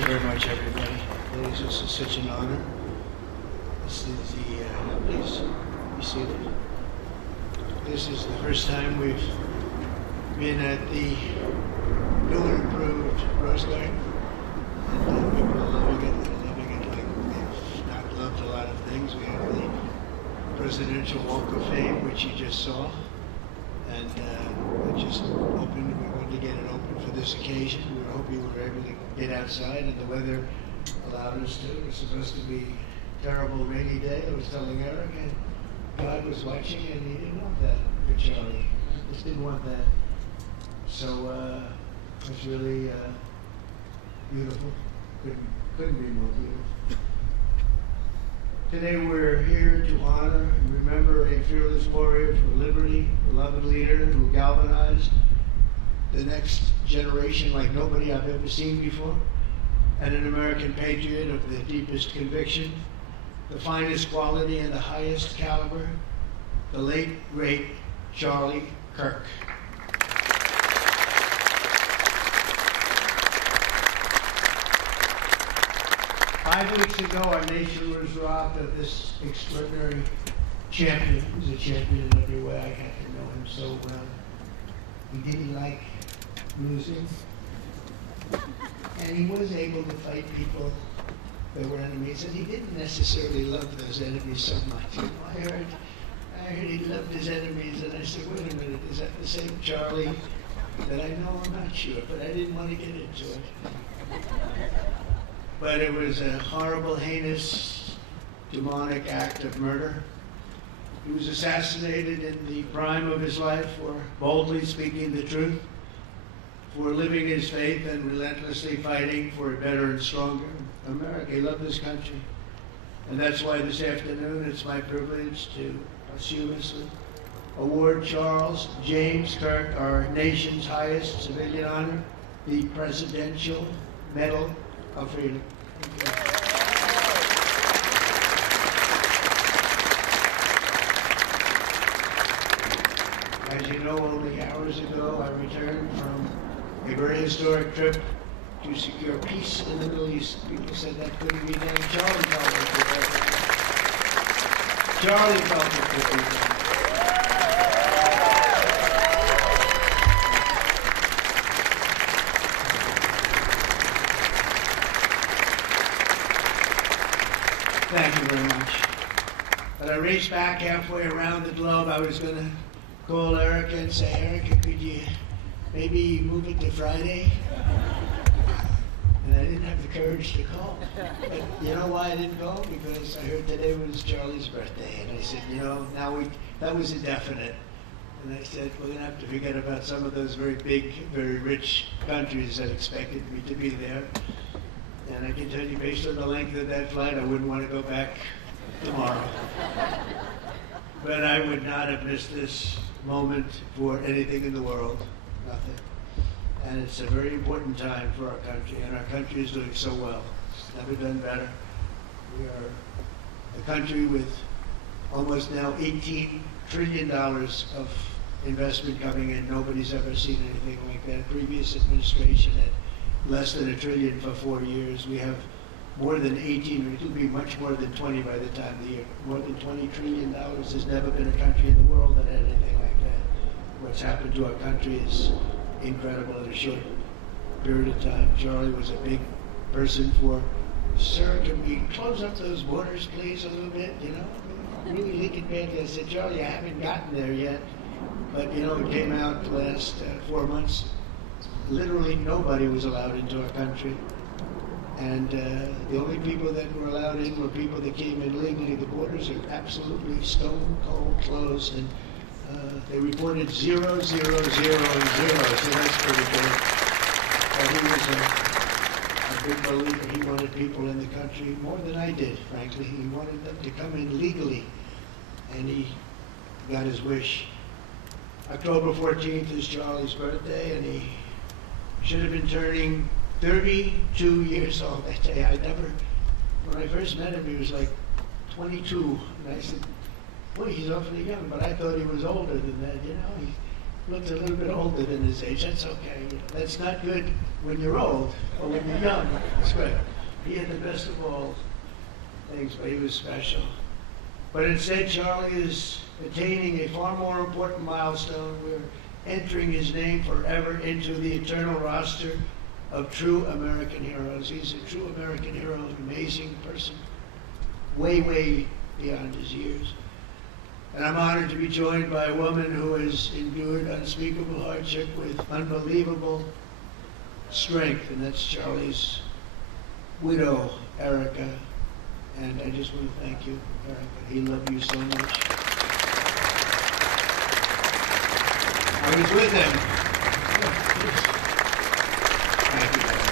you very much, everybody. Ladies, this is such an honor. This is please be seated. This is the first time we've been at the new and improved Rose Garden. And people are loving it. They're loving it like they've not loved a lot of things. We have the Presidential Walk of Fame, which you just saw. And we just opened, we wanted to get it open for this occasion. We were hoping we were able to get outside and the weather allowed us to. It was supposed to be a terrible rainy day. I was telling Eric, and God was watching and he didn't want that for Charlie. He just didn't want that. So it was really beautiful. Couldn't be more beautiful. Today we're here to honor and remember a fearless warrior for liberty, a beloved leader who galvanized the next generation like nobody I've ever seen before, and an American patriot of the deepest conviction, the finest quality and the highest caliber, the late, great Charlie Kirk. 5 weeks ago, our nation was robbed of this extraordinary champion. He was a champion in every way. I got to know him so well. He didn't like losing. And he was able to fight people that were enemies. And he didn't necessarily love those enemies so much. You know, I heard he loved his enemies. And I said, wait a minute, is that the same Charlie that I know? I'm not sure, but I didn't want to get into it. But it was a horrible, heinous, demonic act of murder. He was assassinated in the prime of his life for boldly speaking the truth, for living his faith and relentlessly fighting for a better and stronger America. He loved this country. And that's why this afternoon it's my privilege to posthumously award Charles James Kirk, our nation's highest civilian honor, the Presidential Medal of Freedom. As you know, only hours ago I returned from a very historic trip to secure peace in the Middle East. People said that couldn't be done. Charlie felt it could be done. Charlie felt it could be done. Thank you very much. But I raced back halfway around the globe. I was going to call Erica and say, Erica, could you maybe move it to Friday? And I didn't have the courage to call. But you know why I didn't go? Because I heard today was Charlie's birthday. And I said, you know, that was indefinite. And I said, we're going to have to forget about some of those very big, very rich countries that expected me to be there. And I can tell you, based on the length of that flight, I wouldn't want to go back tomorrow. But I would not have missed this moment for anything in the world. Nothing. And it's a very important time for our country, and our country is doing so well. It's never done better. We are a country with almost now $18 trillion of investment coming in. Nobody's ever seen anything like that. Previous administration had less than $1 trillion for 4 years. We have more than 18, or it'll be much more than 20 by the time of the year. More than $20 trillion. There's never been a country in the world that had anything like that. What's happened to our country is incredible in a short period of time. Charlie was a big person for, sir, can we close up those borders, please, a little bit, you know? Really leaking badly. I said, Charlie, I haven't gotten there yet. But, you know, it came out the last 4 months. Literally nobody was allowed into our country. And the only people that were allowed in were people that came in legally. The borders are absolutely stone cold closed. And they reported 0, 0, 0, and 0. So that's pretty good. But he was a big believer. He wanted people in the country more than I did, frankly. He wanted them to come in legally. And he got his wish. October 14th is Charlie's birthday, and he should have been turning 32 years old that day. When I first met him, he was like 22. And I said, boy, he's awfully young. But I thought he was older than that, you know. looked a little bit older than his age. That's okay. That's not good when you're old, or when you're young. That's good. He had the best of all things, but he was special. But instead, Charlie is attaining a far more important milestone. We're entering his name forever into the eternal roster of true American heroes. He's a true American hero, an amazing person, way, way beyond his years. And I'm honored to be joined by a woman who has endured unspeakable hardship with unbelievable strength, and that's Charlie's widow, Erica. And I just want to thank you, Erica. He loved you so much. I was with him. Thank you, Erica.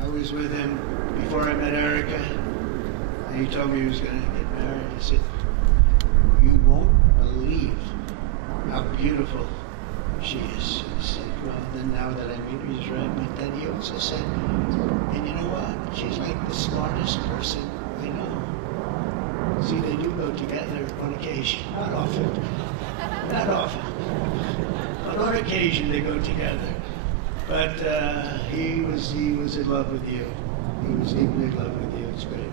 I was with him before I met Erica, and he told me he was going to get married. He said, "You won't believe how beautiful she is." I said, "Well, then now that I meet her, he's right." But then he also said, "And you know what? She's like the smartest person I know." See, they do go together on occasion. Not often. Not often. But on occasion they go together. But he was in love with you. He was deeply in love with you. It's great.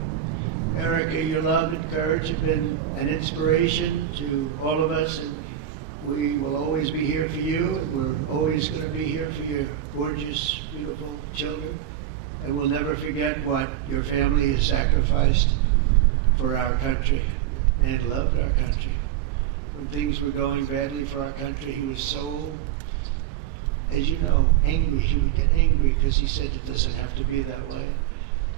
Erica, your love and courage have been an inspiration to all of us, and we will always be here for you, and we're always going to be here for your gorgeous, beautiful children. And we'll never forget what your family has sacrificed for our country and loved our country. When things were going badly for our country, he was so, as you know, angry. He would get angry because he said it doesn't have to be that way.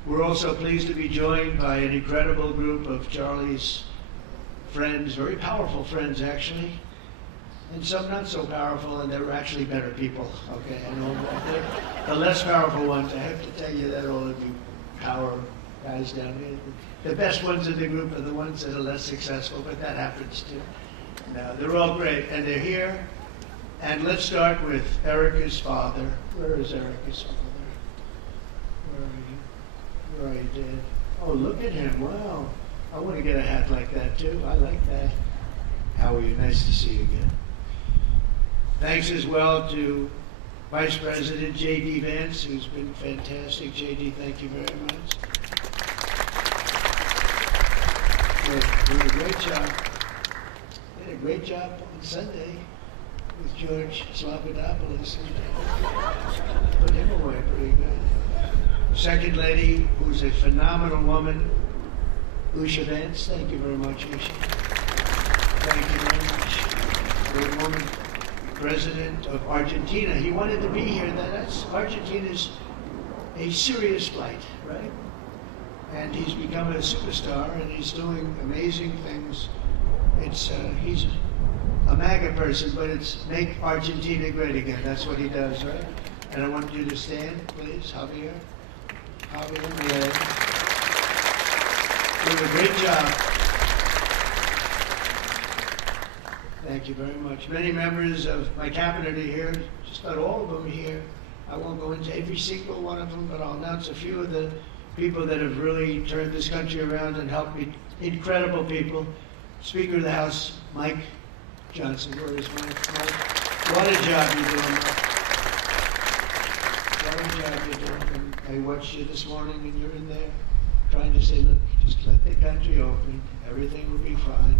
We're also pleased to be joined by an incredible group of Charlie's friends, very powerful friends actually, and some not so powerful, and they're actually better people, okay? I know the less powerful ones, I have to tell you that, all of you power guys down here. The best ones in the group are the ones that are less successful, but that happens too. No, they're all great, and they're here. And let's start with Erica's father. Where is Erica's father? Where are you? Where are you, Dad? Oh, look at him. Wow. I want to get a hat like that, too. I like that. How are you? Nice to see you again. Thanks as well to Vice President J.D. Vance, who's been fantastic. J.D., thank you very much. Did a great job. Did a great job on Sunday with George Slavodopoulos. Put him away pretty good. Second lady, who's a phenomenal woman, Usha Vance. Thank you very much, Usha. Thank you very much. Great woman. President of Argentina. He wanted to be here. Argentina's a serious flight, right? And he's become a superstar, and he's doing amazing things. He's a MAGA person, but it's make Argentina great again. That's what he does, right? And I want you to stand, please, Javier. Javier, doing a great job. Thank you very much. Many members of my cabinet are here, just about all of them are here. I won't go into every single one of them, but I'll announce a few of the people that have really turned this country around and helped me. Incredible people. Speaker of the House, Mike Johnson. Where is Mike? What a job you're doing, Mike. What a job you're doing. And I watched you this morning and you're in there trying to say, look, just let the country open. Everything will be fine.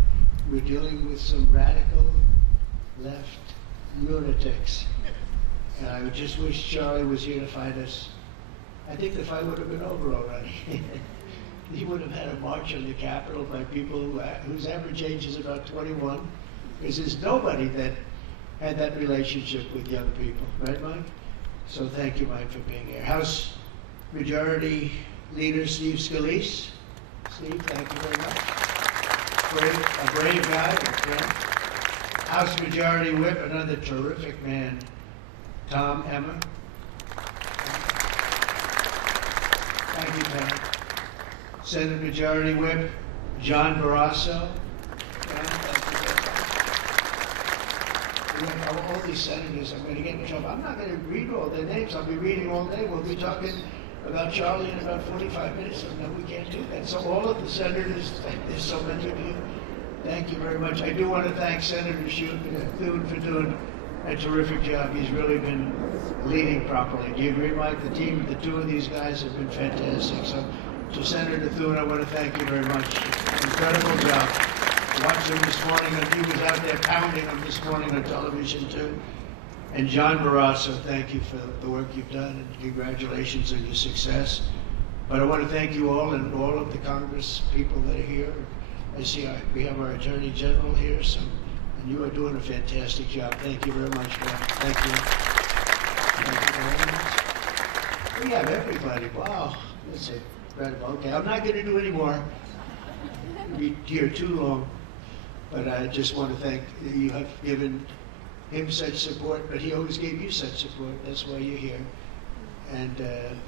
We're dealing with some radical left lunatics. And I just wish Charlie was here to fight us. I think the fight would have been over already. He would have had a march on the Capitol by people whose average age is about 21, because there's nobody that had that relationship with young people. Right, Mike? So thank you, Mike, for being here. House Majority Leader Steve Scalise. Steve, thank you very much. A brave guy, a friend. House Majority Whip, another terrific man, Tom Emmer. Thank you, Pat. Senate Majority Whip, John Barrasso. All these senators, I'm going to get in trouble. I'm not going to read all their names. I'll be reading all day. We'll be talking without Charlie in about 45 minutes. So no, we can't do that. So all of the senators, there's so many of you, thank you very much. I do want to thank Senator Thune for doing a terrific job. He's really been leading properly. Do you agree, Mike? The team, the two of these guys have been fantastic. So to Senator Thune, I want to thank you very much. Incredible job. Watched him this morning, and he was out there pounding him this morning on television too. And John Barrasso, thank you for the work you've done, and congratulations on your success. But I want to thank you all and all of the Congress people that are here. I see we have our Attorney General here, so, and you are doing a fantastic job. Thank you very much, man. Thank you. Thank you. We have everybody. Wow. That's incredible. Okay, I'm not going to do any more. We'll be here too long. But I just want to thank you. Have given him such support, but he always gave you such support. That's why you're here. And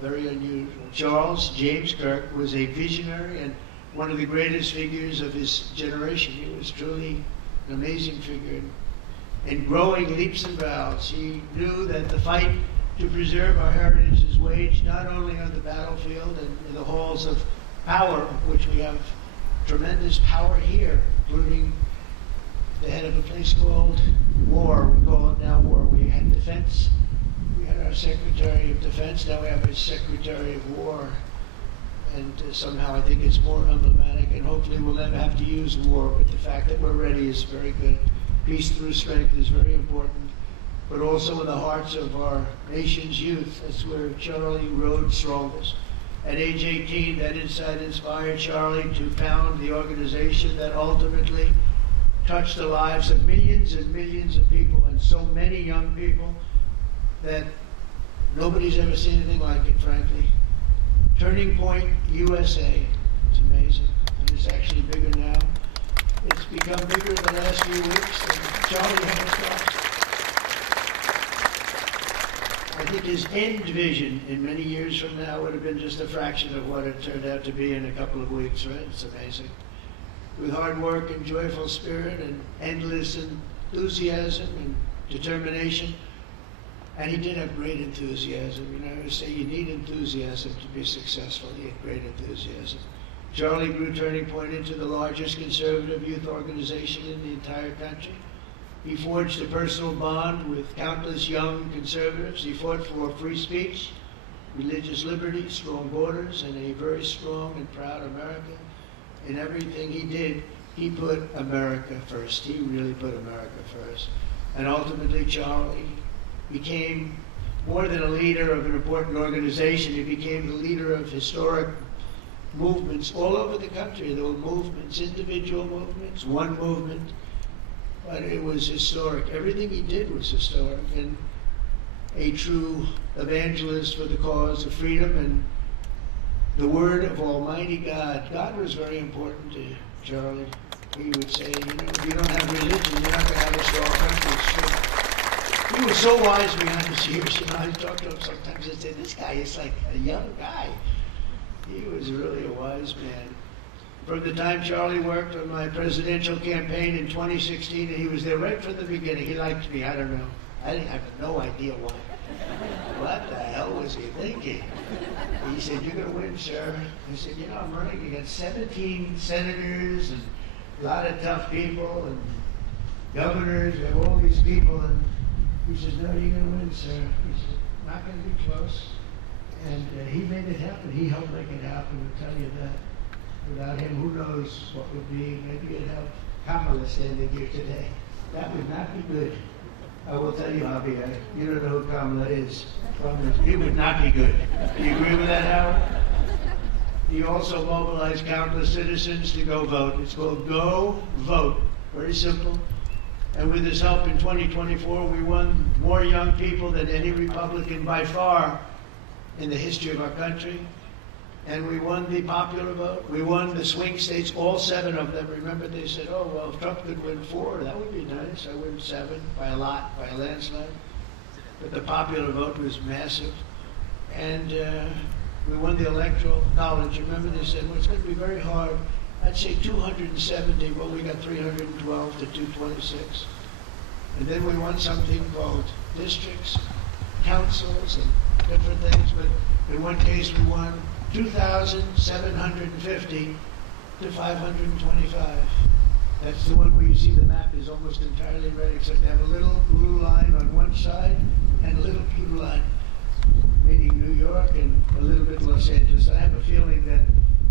very unusual. James Kirk was a visionary and one of the greatest figures of his generation. He was truly an amazing figure. And growing leaps and bounds, he knew that the fight to preserve our heritage is waged not only on the battlefield and in the halls of power, of which we have tremendous power here, including the head of a place called War. We call it now War. We had Defense. We had our Secretary of Defense. Now we have a Secretary of War. And somehow I think it's more emblematic, and hopefully we'll never have to use war, but the fact that we're ready is very good. Peace through strength is very important, but also in the hearts of our nation's youth. That's where Charlie rode strongest. At age 18, that insight inspired Charlie to found the organization that ultimately touched the lives of millions and millions of people, and so many young people that nobody's ever seen anything like it, frankly. Turning Point USA. It's amazing. And it's actually bigger now. It's become bigger in the last few weeks. And Charlie had a thought. I think his end vision in many years from now would have been just a fraction of what it turned out to be in a couple of weeks, right? It's amazing. With hard work and joyful spirit and endless enthusiasm and determination. And he did have great enthusiasm. You know, I always say you need enthusiasm to be successful. He had great enthusiasm. Charlie grew Turning Point into the largest conservative youth organization in the entire country. He forged a personal bond with countless young conservatives. He fought for free speech, religious liberty, strong borders, and a very strong and proud America. In everything he did, he put America first. He really put America first. And ultimately, Charlie became more than a leader of an important organization. He became the leader of historic movements all over the country. There were movements, individual movements, one movement, but it was historic. Everything he did was historic, and a true evangelist for the cause of freedom and the word of Almighty God. God was very important to Charlie. He would say, you know, if you don't have religion, you're not going to have a strong country. It's true. He was so wise behind the years. You know, I talk to him sometimes and say, this guy is like a young guy. He was really a wise man. From the time Charlie worked on my presidential campaign in 2016, and he was there right from the beginning. He liked me. I don't know. I didn't have no idea why. What the hell was he thinking? He said, you're going to win, sir. I said, you know, I'm running against 17 senators and a lot of tough people and governors. We have all these people. And he says, no, you're going to win, sir. He said, not going to be close. And he made it happen. He helped make it happen, I'll tell you that. Without him, who knows what would be. Maybe you'd have Kamala standing here today. That would not be good. I will tell you, Javier, you don't know who Kamala is. It would not be good. Do you agree with that, Howard? He also mobilized countless citizens to go vote. It's called Go Vote. Very simple. And with his help in 2024, we won more young people than any Republican by far in the history of our country. And we won the popular vote. We won the swing states, all 7 of them. Remember, they said, oh, well, if Trump could win 4, that would be nice. I win 7 by a lot, by a landslide. But the popular vote was massive. And we won the Electoral College. Remember, they said, well, it's going to be very hard. I'd say 270. Well, we got 312 to 226. And then we won something called districts, councils, and different things. But In one case, we won 2,750 to 525. That's the one where you see the map is almost entirely red, except they have a little blue line on one side and a little blue line, meaning New York and a little bit Los Angeles. I have a feeling that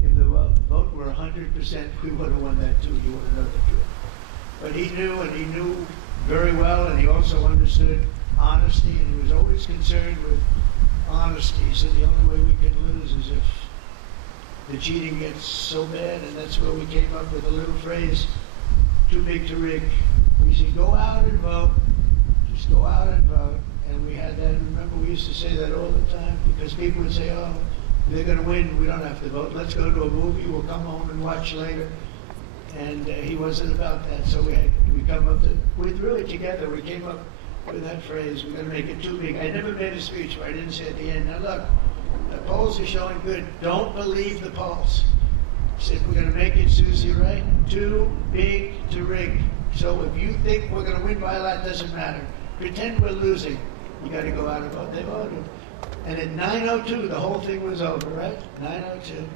if the vote were 100%, we would have won that too. You want to know the truth. But he knew, and he knew very well, and he also understood honesty, and he was always concerned with honesty. He said the only way we could lose is if the cheating gets so bad, and that's where we came up with a little phrase, too big to rig. We said, go out and vote. Just go out and vote. And we had that, and remember we used to say that all the time, because people would say, oh, they're going to win, we don't have to vote. Let's go to a movie, we'll come home and watch later. And he wasn't about that, so we come up with really together, we came up with that phrase, we're going to make it too big. I never made a speech where I didn't say at the end, now look, the polls are showing good, don't believe the polls. I said, we're going to make it, Susie, right? Too big to rig. So if you think we're going to win by a lot, doesn't matter. Pretend we're losing. You got to go out and vote. They voted. And at 9:02, the whole thing was over, right? 9:02.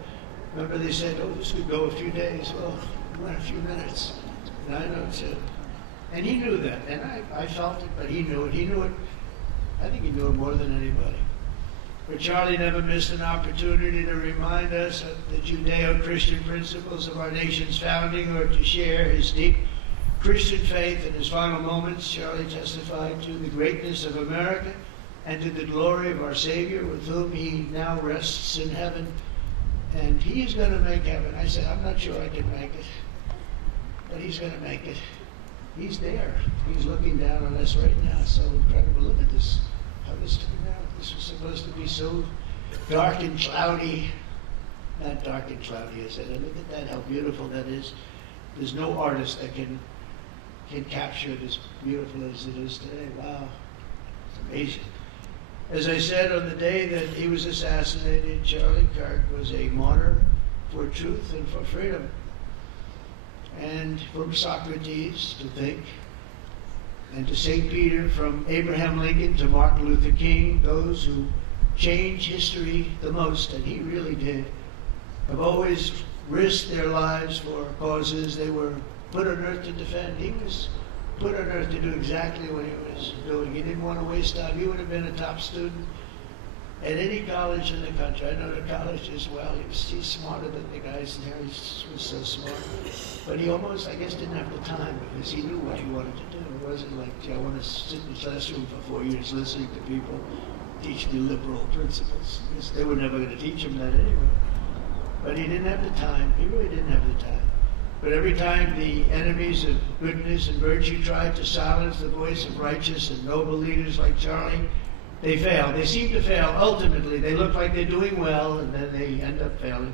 Remember they said, oh, this could go a few days. Well, it went a few minutes. 9:02. And he knew that. And I felt it, but he knew it. He knew it. I think he knew it more than anybody. But Charlie never missed an opportunity to remind us of the Judeo-Christian principles of our nation's founding, or to share his deep Christian faith. In his final moments, Charlie testified to the greatness of America and to the glory of our Savior, with whom he now rests in heaven. And he is going to make heaven. I said, I'm not sure I can make it, but he's going to make it. He's there. He's looking down on us right now. So incredible. Look at this. How this turned out. This was supposed to be so dark and cloudy. Not dark and cloudy, I said. And look at that, how beautiful that is. There's no artist that can capture it as beautiful as it is today. Wow. It's amazing. As I said, on the day that he was assassinated, Charlie Kirk was a martyr for truth and for freedom. And from Socrates to think, and to St. Peter, from Abraham Lincoln to Martin Luther King, those who change history the most, and he really did, have always risked their lives for causes they were put on earth to defend. He was put on earth to do exactly what he was doing. He didn't want to waste time. He would have been a top student at any college in the country. I know the college as well. He's smarter than the guys there. He was so smart. But he almost, I guess, didn't have the time, because he knew what he wanted to do. It wasn't like, gee, I want to sit in the classroom for 4 years listening to people teach me liberal principles. Because they were never going to teach him that anyway. But he didn't have the time. He really didn't have the time. But every time the enemies of goodness and virtue tried to silence the voice of righteous and noble leaders like Charlie, they fail. They seem to fail. Ultimately, they look like they're doing well, and then they end up failing,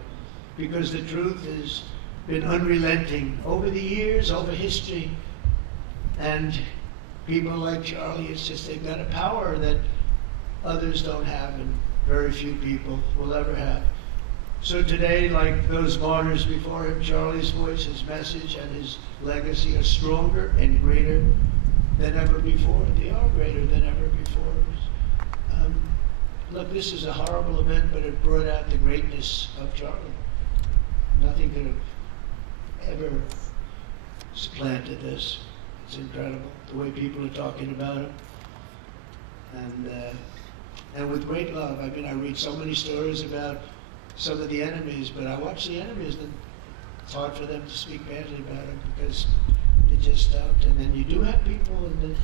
because the truth has been unrelenting over the years, over history. And people like Charlie, it's just they've got a power that others don't have, and very few people will ever have. So today, like those martyrs before him, Charlie's voice, his message, and his legacy are stronger and greater than ever before. They are greater than ever before. Look, this is a horrible event, but it brought out the greatness of Charlie. Nothing could have ever supplanted this. It's incredible, the way people are talking about him. And with great love. I mean, I read so many stories about some of the enemies, but I watch the enemies, and it's hard for them to speak badly about him, because they just don't. And then you do have people in the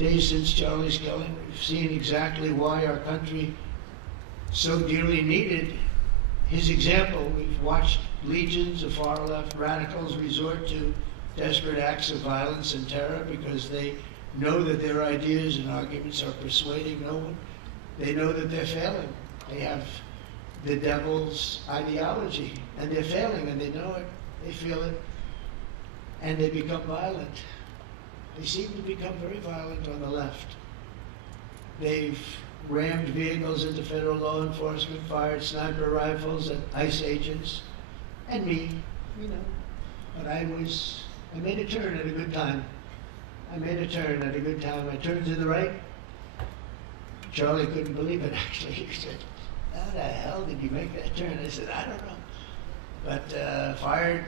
days since Charlie's killing, we've seen exactly why our country so dearly needed his example. We've watched legions of far-left radicals resort to desperate acts of violence and terror because they know that their ideas and arguments are persuading no one. They know that they're failing. They have the devil's ideology, and they're failing, and they know it, they feel it, and they become violent. They seem to become very violent on the left. They've rammed vehicles into federal law enforcement, fired sniper rifles at ICE agents, and me, you know. But I made a turn at a good time. I turned to the right. Charlie couldn't believe it, actually. He said, how the hell did you make that turn? I said, I don't know. But fired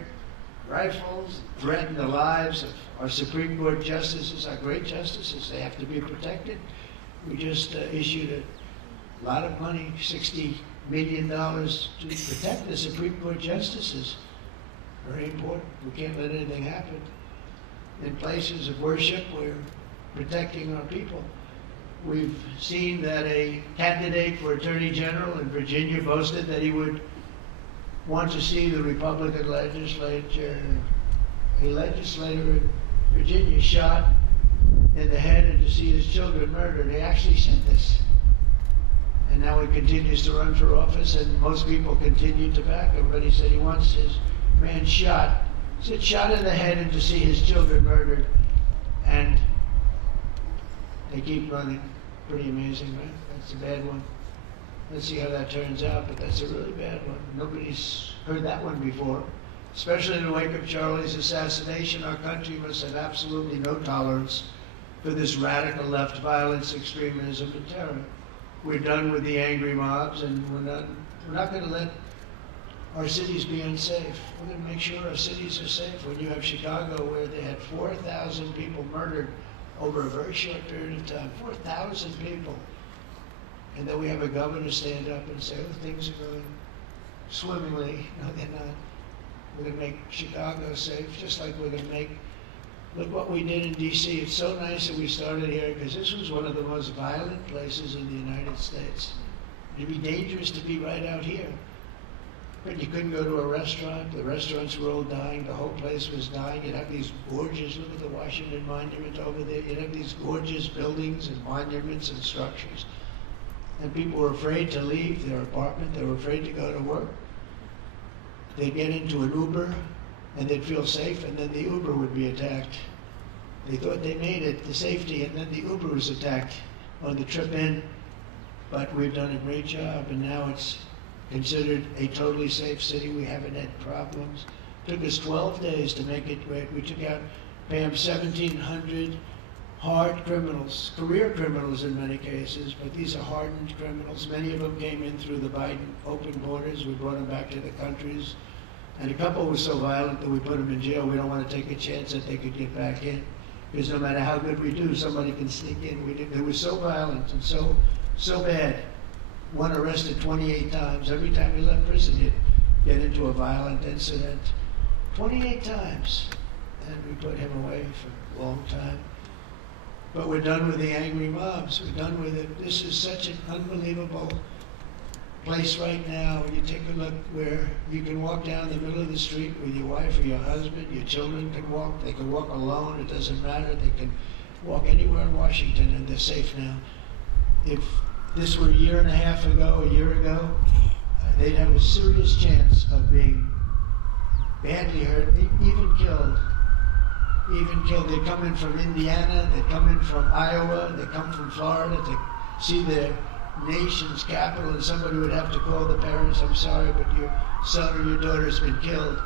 rifles, threatened the lives of our Supreme Court justices, our great justices. They have to be protected. We just issued a lot of money, $60 million, to protect the Supreme Court justices. Very important. We can't let anything happen. In places of worship, we're protecting our people. We've seen that a candidate for Attorney General in Virginia boasted that he would want to see the Republican legislature, a legislator in Virginia shot in the head and to see his children murdered. He actually said this. And now he continues to run for office, and most people continue to back him, but he said he wants his man shot. He said shot in the head and to see his children murdered. And they keep running. Pretty amazing, right? That's a bad one. Let's see how that turns out, but that's a really bad one. Nobody's heard that one before. Especially in the wake of Charlie's assassination, our country must have absolutely no tolerance for this radical left violence, extremism, and terror. We're done with the angry mobs, and we're not going to let our cities be unsafe. We're going to make sure our cities are safe. When you have Chicago, where they had 4,000 people murdered over a very short period of time, 4,000 people. And then we have a governor stand up and say, oh, things are going swimmingly. No, they're not. We're going to make Chicago safe, just like we're going to make, look what we did in D.C. It's so nice that we started here, because this was one of the most violent places in the United States. It'd be dangerous to be right out here. But you couldn't go to a restaurant. The restaurants were all dying. The whole place was dying. You'd have these gorgeous, look at the Washington Monument over there. You'd have these gorgeous buildings and monuments and structures. And people were afraid to leave their apartment. They were afraid to go to work. They'd get into an Uber, and they'd feel safe, and then the Uber would be attacked. They thought they made it to safety, and then the Uber was attacked on the trip in. But we've done a great job, and now it's considered a totally safe city. We haven't had problems. It took us 12 days to make it great. We took out, Pam, 1,700 hard criminals, career criminals in many cases, but these are hardened criminals. Many of them came in through the Biden open borders. We brought them back to the countries. And a couple were so violent that we put them in jail. We don't want to take a chance that they could get back in, because no matter how good we do, somebody can sneak in. They were so violent and so bad. One arrested 28 times. Every time he left prison, he'd get into a violent incident. 28 times. And we put him away for a long time. But we're done with the angry mobs. We're done with it. This is such an unbelievable place right now. You take a look where you can walk down the middle of the street with your wife or your husband. Your children can walk. They can walk alone. It doesn't matter. They can walk anywhere in Washington, and they're safe now. If this were a year and a half ago, they'd have a serious chance of being badly hurt, even killed. They come in from Indiana, they come in from Iowa, they come from Florida to see their nation's capital, and somebody would have to call the parents, I'm sorry, but your son or your daughter's been killed.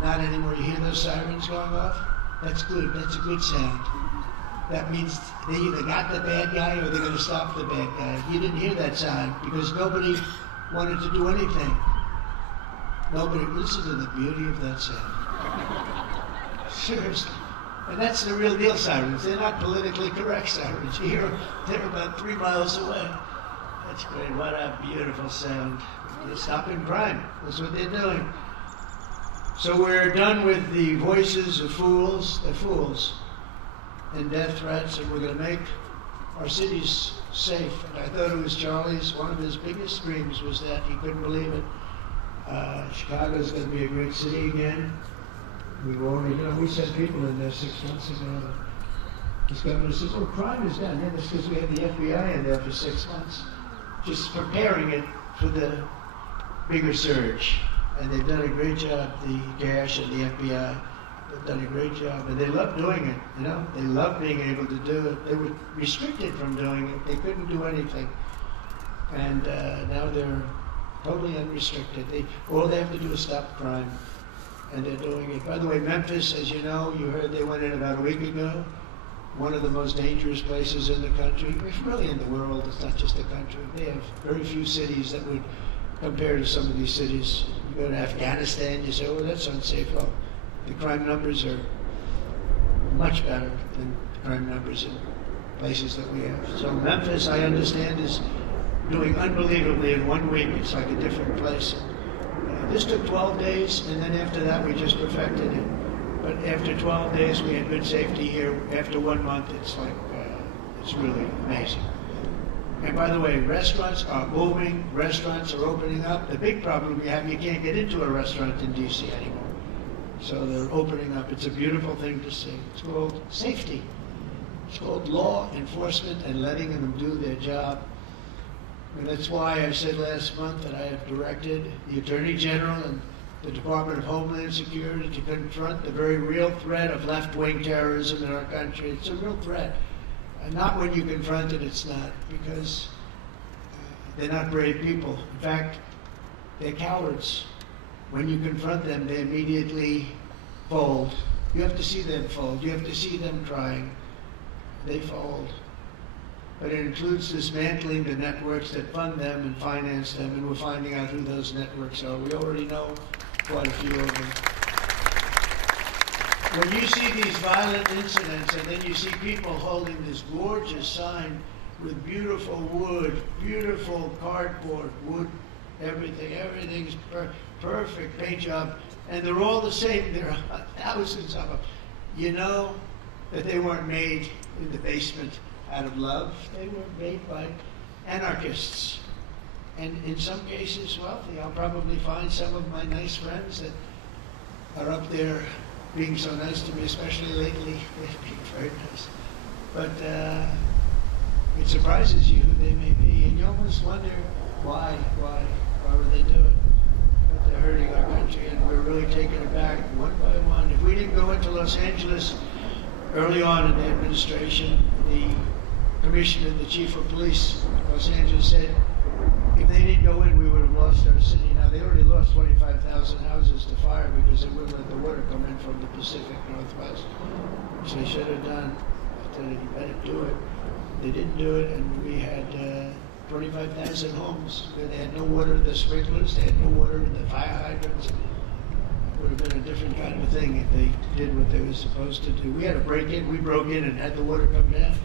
Not anymore. You hear those sirens going off? That's good. That's a good sound. That means they either got the bad guy or they're going to stop the bad guy. You didn't hear that sound because nobody wanted to do anything. Nobody. Listen to the beauty of that sound. Seriously. And that's the real deal sirens. They're not politically correct sirens. You hear them, they're about 3 miles away. That's great. What a beautiful sound. They're stopping crime. That's what they're doing. So we're done with the voices of fools. They're fools. And death threats, and we're going to make our cities safe. And I thought it was Charlie's, one of his biggest dreams was that he couldn't believe it. Chicago's going to be a great city again. We've already, we sent people in there 6 months ago. This governor says, oh, crime is down. Yeah, that's because we had the FBI in there for 6 months, just preparing it for the bigger surge. And they've done a great job, the Gash and the FBI. They've done a great job, and they love doing it, They love being able to do it. They were restricted from doing it. They couldn't do anything. And now they're totally unrestricted. All they have to do is stop crime, and they're doing it. By the way, Memphis, as you know, you heard they went in about a week ago. one of the most dangerous places in the country, really in the world. It's not just the country. They have very few cities that would compare to some of these cities. You go to Afghanistan, you say, oh, that's unsafe. Well, the crime numbers are much better than crime numbers in places that we have. So Memphis, I understand, is doing unbelievably in 1 week. It's like a different place. This took 12 days, and then after that we just perfected it. But after 12 days, we had good safety here. After 1 month, it's like, it's really amazing. And by the way, restaurants are booming. Restaurants are opening up. The big problem we have, you can't get into a restaurant in D.C. anymore. So they're opening up. It's a beautiful thing to see. It's called safety. It's called law enforcement and letting them do their job. And that's why I said last month that I have directed the Attorney General and the Department of Homeland Security to confront the very real threat of left-wing terrorism in our country. It's a real threat. And not when you confront it, it's not, because they're not brave people. In fact, they're cowards. When you confront them, they immediately fold. You have to see them fold. You have to see them crying. They fold. But it includes dismantling the networks that fund them and finance them, and we're finding out who those networks are. We already know quite a few of them. When you see these violent incidents, and then you see people holding this gorgeous sign with beautiful wood, beautiful cardboard, wood, everything's perfect paint job, and they're all the same. There are thousands of them. You know that they weren't made in the basement out of love. They were made by anarchists. And in some cases, wealthy. I'll probably find some of my nice friends that are up there being so nice to me, especially lately. They've been very nice. But it surprises you who they may be. And you almost wonder why would they do it? But they're hurting our country, and we're really taking it back one by one. If we didn't go into Los Angeles early on in the administration, the commissioner, the chief of police in Los Angeles said, if they didn't go in, we would have lost our city. Now, they already lost 25,000 houses to fire because they wouldn't let the water come in from the Pacific Northwest, which they should have done. I told them, you better do it. They didn't do it, and we had 25,000 homes where they had no water in the sprinklers, they had no water in the fire hydrants. It would have been a different kind of thing if they did what they were supposed to do. We had to break in. We broke in and had the water come down.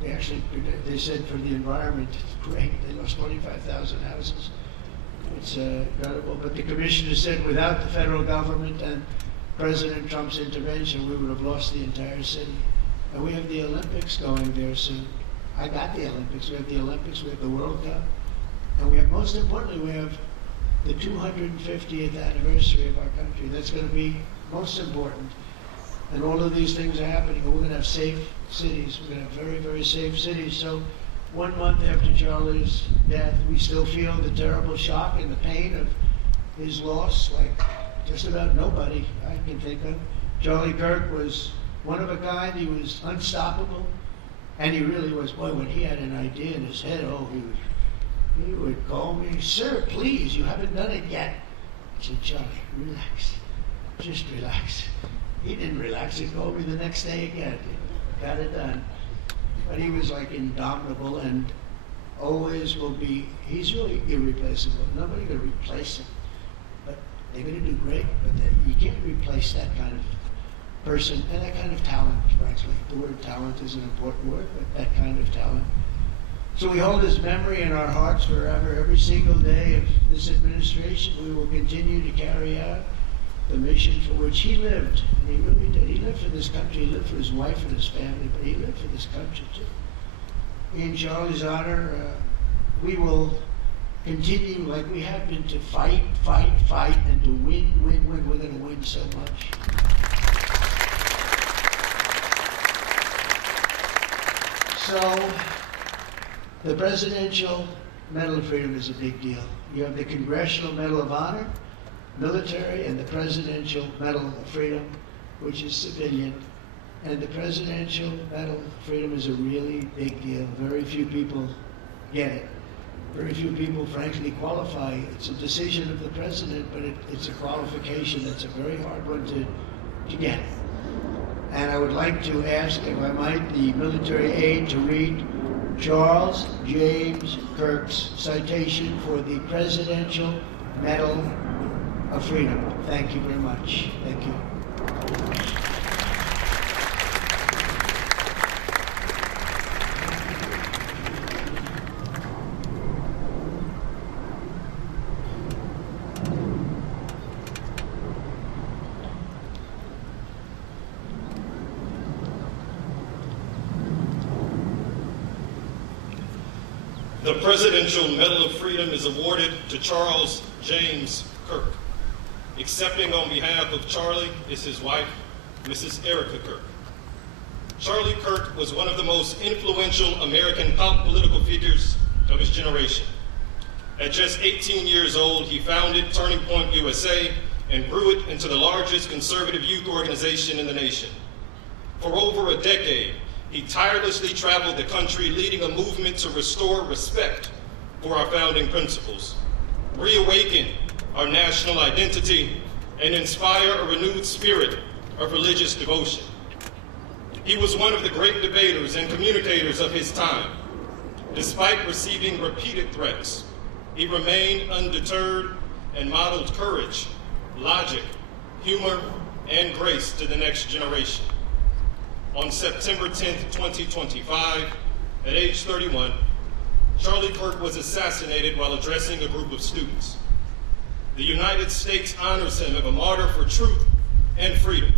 They said for the environment, it's great. They lost 25,000 houses. It's incredible. But the commissioner said without the federal government and President Trump's intervention, we would have lost the entire city. And we have the Olympics going there soon. I got the Olympics. We have the Olympics. We have the World Cup. And we have, most importantly, we have the 250th anniversary of our country. That's going to be most important. And all of these things are happening. We're going to have safe cities. We're going to have very, very safe cities. So 1 month after Charlie's death, we still feel the terrible shock and the pain of his loss, like just about nobody I can think of. Charlie Kirk was one of a kind. He was unstoppable. And he really was. Boy, when he had an idea in his head, he would call me, sir, please, you haven't done it yet. I said, Charlie, relax. Just relax. He didn't relax. He called me the next day again. Got it done. But he was like indomitable and always will be. He's really irreplaceable. Nobody can replace him. But they're going to do great. But you can't replace that kind of person and that kind of talent, frankly. The word talent is an important word, but that kind of talent. So we hold his memory in our hearts forever. Every single day of this administration, we will continue to carry out the mission for which he lived. And he really did. He lived for this country. He lived for his wife and his family, but he lived for this country too. In Charlie's honor, we will continue like we have been to fight, and to win. We're going to win so much. So, the Presidential Medal of Freedom is a big deal. You have the Congressional Medal of Honor, military, and the Presidential Medal of Freedom, which is civilian. And the Presidential Medal of Freedom is a really big deal. Very few people get it. Very few people, frankly, qualify. It's a decision of the President, but it's a qualification. It's a very hard one to get. And I would like to ask, if I might, the military aide to read Charles James Kirk's citation for the Presidential Medal of Freedom. Thank you very much. Thank you. The Presidential Medal of Freedom is awarded to Charles James Kirk. Accepting on behalf of Charlie is his wife, Mrs. Erica Kirk. Charlie Kirk was one of the most influential American political figures of his generation. At just 18 years old, he founded Turning Point USA and grew it into the largest conservative youth organization in the nation. For over a decade, he tirelessly traveled the country leading a movement to restore respect for our founding principles, reawaken our national identity, and inspire a renewed spirit of religious devotion. He was one of the great debaters and communicators of his time. Despite receiving repeated threats, he remained undeterred and modeled courage, logic, humor, and grace to the next generation. On September 10th, 2025, at age 31, Charlie Kirk was assassinated while addressing a group of students. The United States honors him as a martyr for truth and freedom.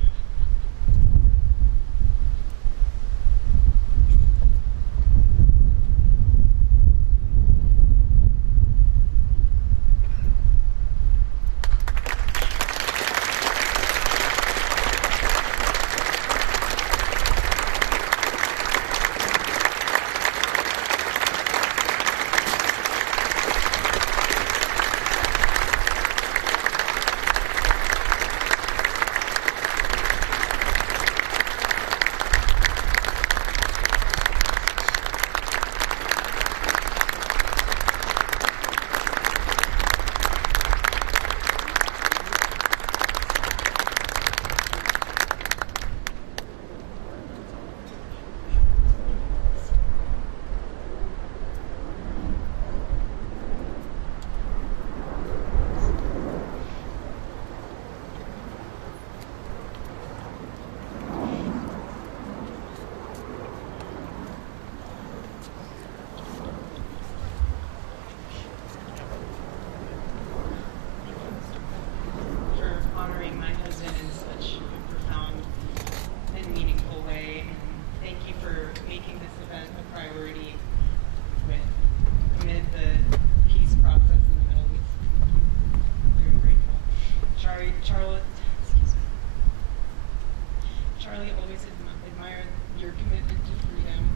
Charlie always admired your commitment to freedom,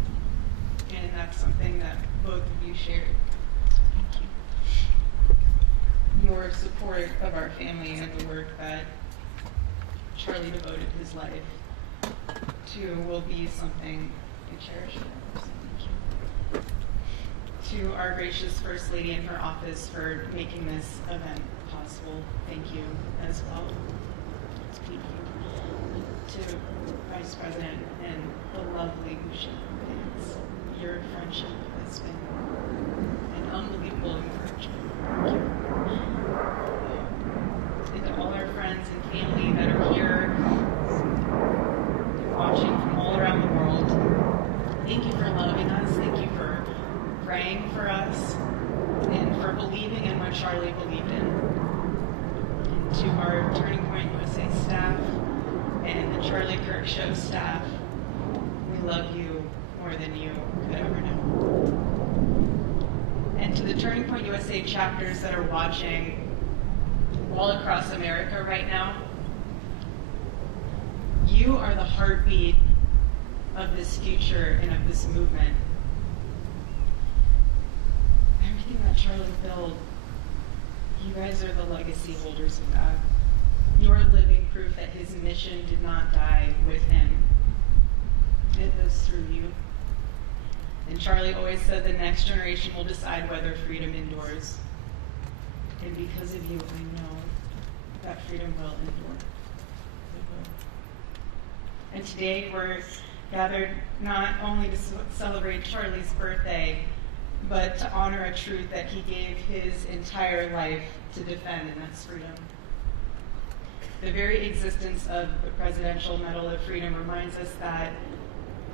and that's something that both of you shared. Thank you. Your support of our family and the work that Charlie devoted his life to will be something we cherish forever. So thank you. To our gracious First Lady in her office for making this event possible, thank you as well. Thank you. To Vice President and the lovely Lucia Vance, your friendship has been an unbelievable encouragement. Thank you. And to all our friends and family that are here and watching from all around the world, thank you for loving us. Thank you for praying for us and for believing in what Charlie believed in. And to our Turning Point USA staff and the Charlie Kirk Show staff, we love you more than you could ever know. And to the Turning Point USA chapters that are watching all across America right now, you are the heartbeat of this future and of this movement. Everything that Charlie built, you guys are the legacy holders of that. You're living proof that his mission did not die with him. It lives through you. And Charlie always said the next generation will decide whether freedom endures. And because of you, I know that freedom will endure. It will. And today we're gathered not only to celebrate Charlie's birthday, but to honor a truth that he gave his entire life to defend, and that's freedom. The very existence of the Presidential Medal of Freedom reminds us that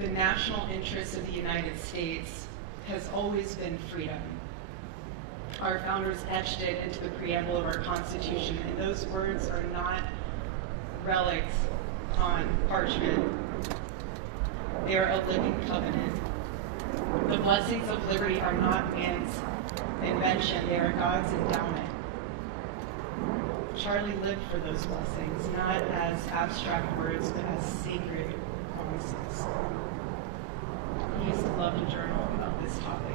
the national interest of the United States has always been freedom. Our founders etched it into the preamble of our Constitution, and those words are not relics on parchment. They are a living covenant. The blessings of liberty are not man's invention, they are God's endowment. Charlie lived for those blessings, not as abstract words, but as sacred promises. He used to love to journal about this topic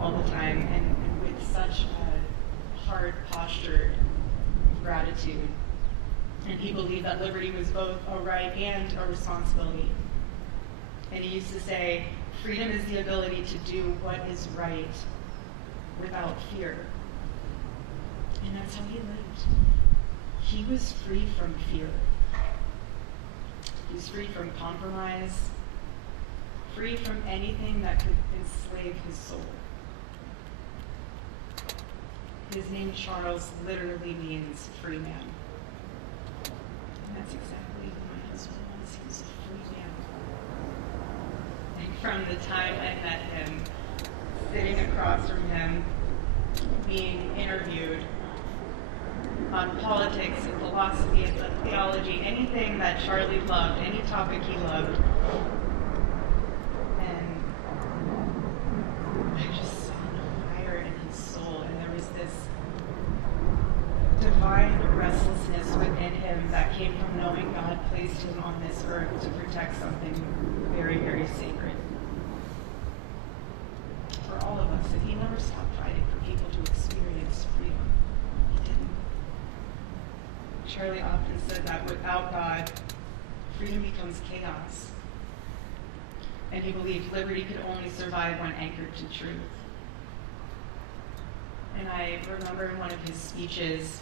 all the time, and with such a hard posture of gratitude. And he believed that liberty was both a right and a responsibility. And he used to say, freedom is the ability to do what is right without fear. And that's how he lived. He was free from fear. He was free from compromise, free from anything that could enslave his soul. His name, Charles, literally means free man. And that's exactly who my husband was. He was a free man. And from the time I met him, sitting across from him, being interviewed on politics and philosophy and theology, anything that Charlie loved, any topic he loved. And I just saw the fire in his soul, and there was this divine restlessness within him that came from knowing God placed him on this earth to protect something very, very sacred. For all of us, and he never stopped fighting for people to experience freedom. He didn't. Charlie often said that without God, freedom becomes chaos. And he believed liberty could only survive when anchored to truth. And I remember in one of his speeches,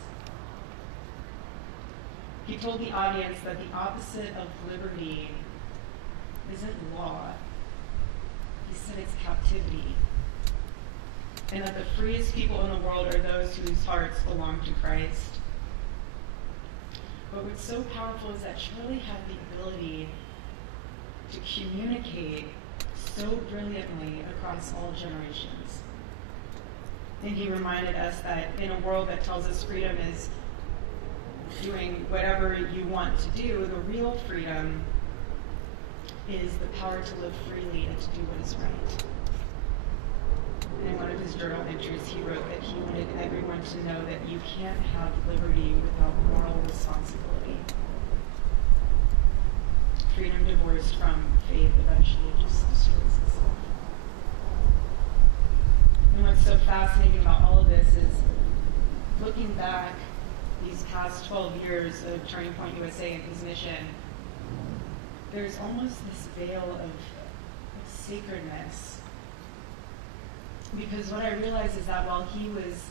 he told the audience that the opposite of liberty isn't law. He said it's captivity. And that the freest people in the world are those whose hearts belong to Christ. But what's so powerful is that Charlie had the ability to communicate so brilliantly across all generations. And he reminded us that in a world that tells us freedom is doing whatever you want to do, the real freedom is the power to live freely and to do what is right. And in one of his journal entries, he wrote that he wanted everyone to know that you can't have liberty without moral responsibility. Freedom divorced from faith eventually just destroys itself. And what's so fascinating about all of this is looking back these past 12 years of Turning Point USA and his mission, there's almost this veil of sacredness. Because what I realized is that while he was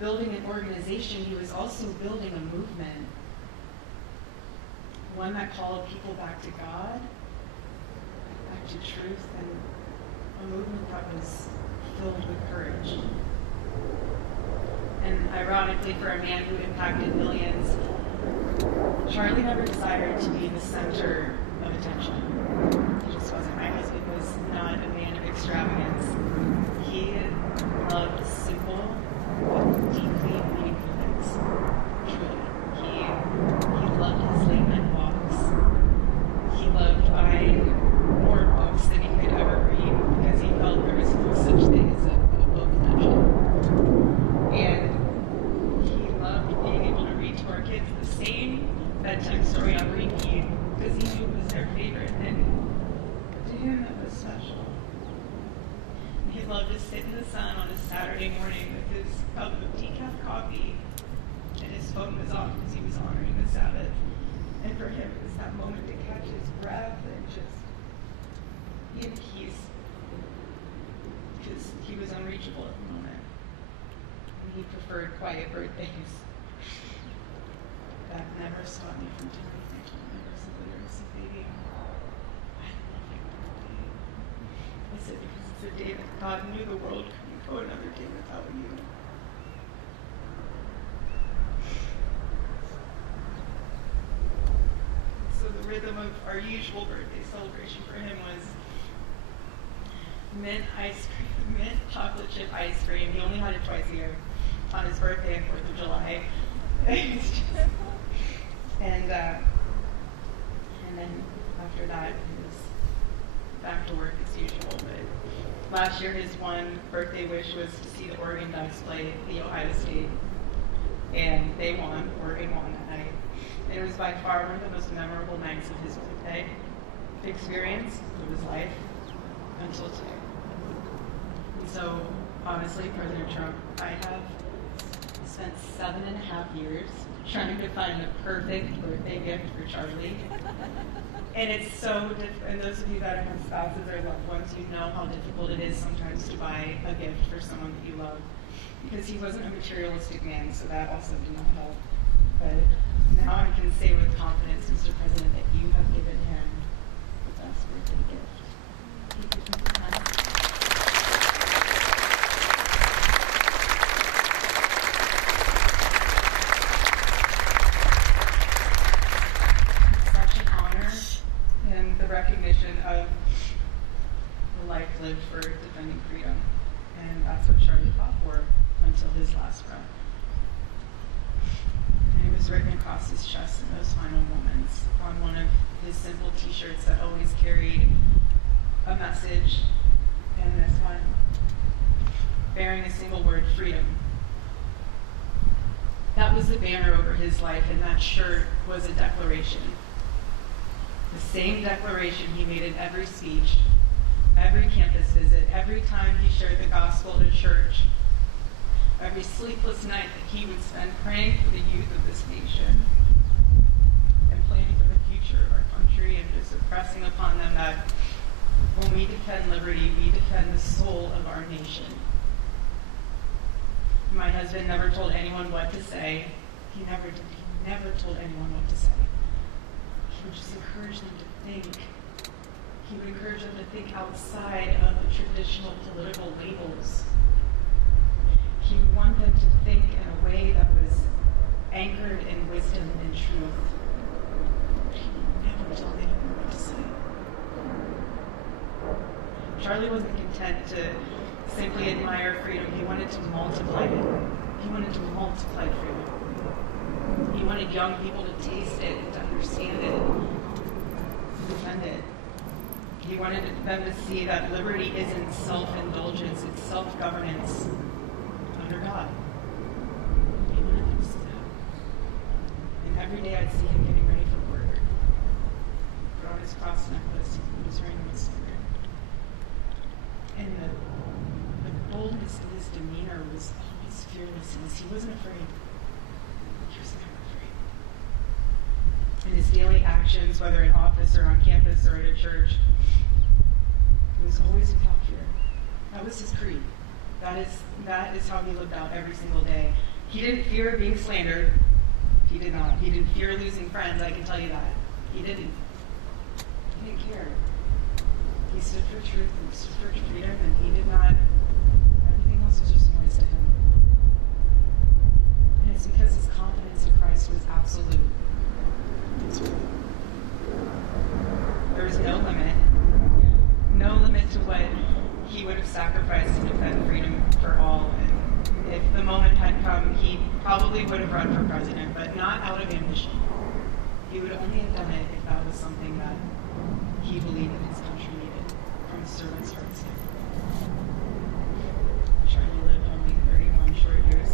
building an organization, he was also building a movement. One that called people back to God, back to truth, and a movement that was filled with courage. And ironically, for a man who impacted millions, Charlie never desired to be the center of attention. He just wasn't. My husband was not a man of extravagance. He loved simple but deeply meaningful things. Truly. He loved his late night walks. He loved buying more books than he could ever read because he felt there was no such thing as a book legend. And he loved being able to read to our kids the same bedtime story on repeat because he knew it was their favorite. And to him, that was special. He loved to sit in the sun on a Saturday morning with his cup of decaf coffee, and his phone was off because he was honoring the Sabbath. And for him, it was that moment to catch his breath and just be in peace, because he was unreachable at the moment. And he preferred quiet birthdays. That never stopped me from doing anything when I was a leader. said, baby, I love your birthday. I said, because it's a day that God knew the world couldn't go another day without you. So the rhythm of our usual birthday celebration for him was mint ice cream, mint chocolate chip ice cream. He only had it twice a year, on his birthday and 4th of July. And then after that, he was back to work as usual. But last year, his one birthday wish was to see the Oregon Ducks play the Ohio State, and they won. Oregon won that night. And it was by far one of the most memorable nights of his birthday experience of his life until today. And so, honestly, President Trump, I have spent 7.5 years trying to find the perfect birthday gift for Charlie. And it's so difficult. And those of you that have spouses or loved ones, you know how difficult it is sometimes to buy a gift for someone that you love. Because he wasn't a materialistic man, so that also did not help. But now I can say with confidence, Mr. President, that you have given him the best birthday gift. He gives me the time. Recognition of the life lived for defending freedom. And that's what Charlie fought for until his last breath. And it was written across his chest in those final moments on one of his simple t-shirts that always carried a message, and this one bearing a single word, freedom. That was the banner over his life, and that shirt was a declaration. The same declaration he made in every speech, every campus visit, every time he shared the gospel at a church, every sleepless night that he would spend praying for the youth of this nation and planning for the future of our country, and just impressing upon them that when we defend liberty, we defend the soul of our nation. My husband never told anyone what to say. He never did. He never told anyone what to say. He would just encourage them to think. He would encourage them to think outside of the traditional political labels. He would want them to think in a way that was anchored in wisdom and truth. He would never tell anyone what to say. Charlie wasn't content to simply admire freedom. He wanted to multiply it. He wanted to multiply freedom. He wanted young people to taste it, and to understand it, to defend it. He wanted them to see that liberty isn't self-indulgence, it's self-governance under God. He wanted them to see that. And every day I'd see him getting ready for work. Put on his cross necklace, he was wearing a sword. And the boldness of his demeanor was always fearlessness. He wasn't afraid. He was never afraid. In his daily actions, whether in office or on campus or at a church, it was always without fear. That was his creed. That is how he lived out every single day. He didn't fear being slandered. He did not. He didn't fear losing friends, I can tell you that. He didn't. He didn't care. He stood for truth and stood for freedom, and he did not. Everything else was just noise to him. And it's because his confidence in Christ was absolute. There was no limit to what he would have sacrificed to defend freedom for all. And if the moment had come, he probably would have run for president, but not out of ambition. He would only have done it if that was something that he believed that his country needed from a servant's heart standpoint. Charlie lived only 31 short years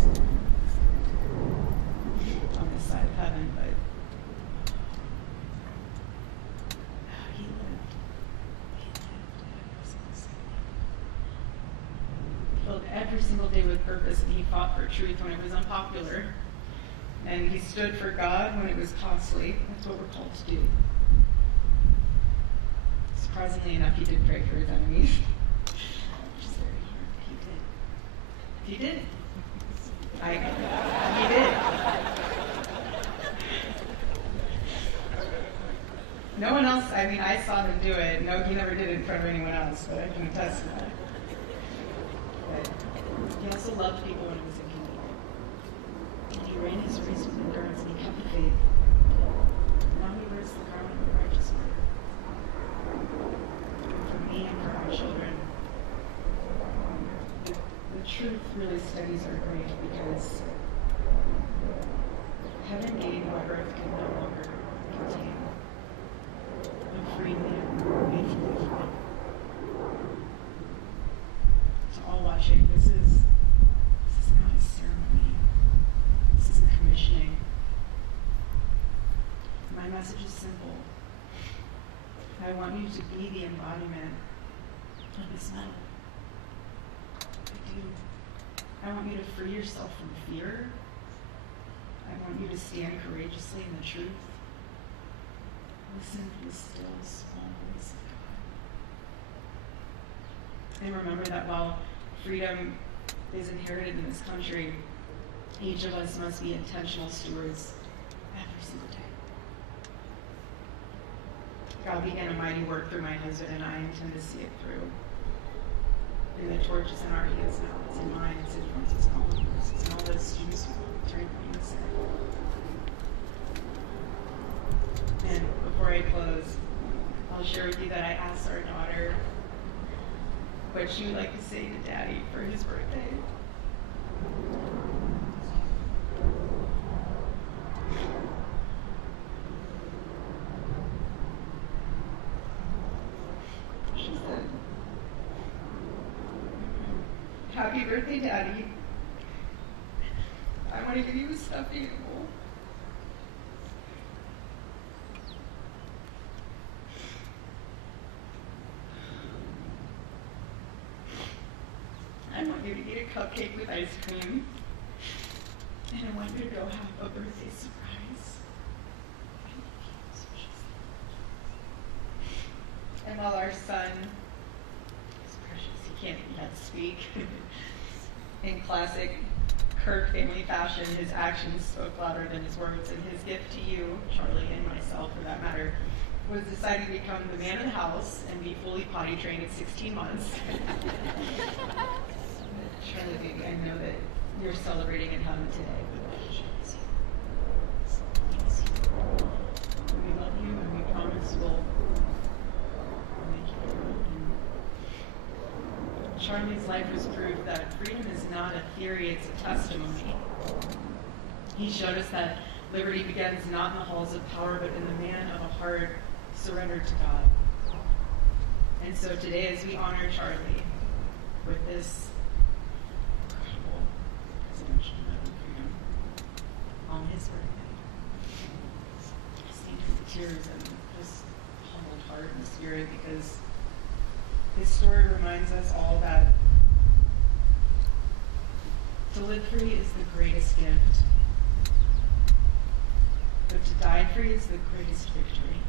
on this side of heaven, but he lived. He filled every single day with purpose, and he fought for truth when it was unpopular. And he stood for God when it was costly. That's what we're called to do. Surprisingly enough, he did pray for his enemies. Which is very hard, but he did. He did. He did. No I mean, I saw him do it. No, he never did it in front of anyone else, but I can attest to that. But he also loved people when he was a kid. And he ran his race with endurance, and he kept the faith. Now he wears the garment of righteousness. And for me and for our children, the truth really studies our grave, because heaven gave what earth could no longer contain. A free man, faithfully free. To all watching, this is not a ceremony. This is a commissioning. My message is simple. I want you to be the embodiment of this medal. I do. I want you to free yourself from fear. I want you to stand courageously in the truth. Listen to the still, small voice of God. And remember that while freedom is inherited in this country, each of us must be intentional stewards every single day. God began a mighty work through my husband, and I intend to see it through. And the torch is in our hands now. It's in mine, it's in yours, it's in all of yours, it's in all those students who turn what you say. And before I close, I'll share with you that I asked our daughter what she would like to say to Daddy for his birthday. She said, "Happy birthday, Daddy. I want to give you a stuffed animal. I want you to eat a cupcake with ice cream. And I want you to go have a birthday surprise. And while our son is precious, he can't yet speak, in classic Kirk family fashion, his actions spoke louder than his words, and his gift to you, Charlie, and myself for that matter, was deciding to become the man of the house and be fully potty trained at 16 months. Charlie, baby, I know that you're celebrating in heaven today. We love you, and we promise we'll make you proud. Charlie's life was proof that freedom is not a theory, it's a testimony. He showed us that liberty begins not in the halls of power, but in the man of a heart surrendered to God. And so today, as we honor Charlie with this incredible presidential medal of freedom on his birthday, I stand with tears and just humbled heart and spirit, because his story reminds us all that to live free is the greatest gift, but to die free is the greatest victory.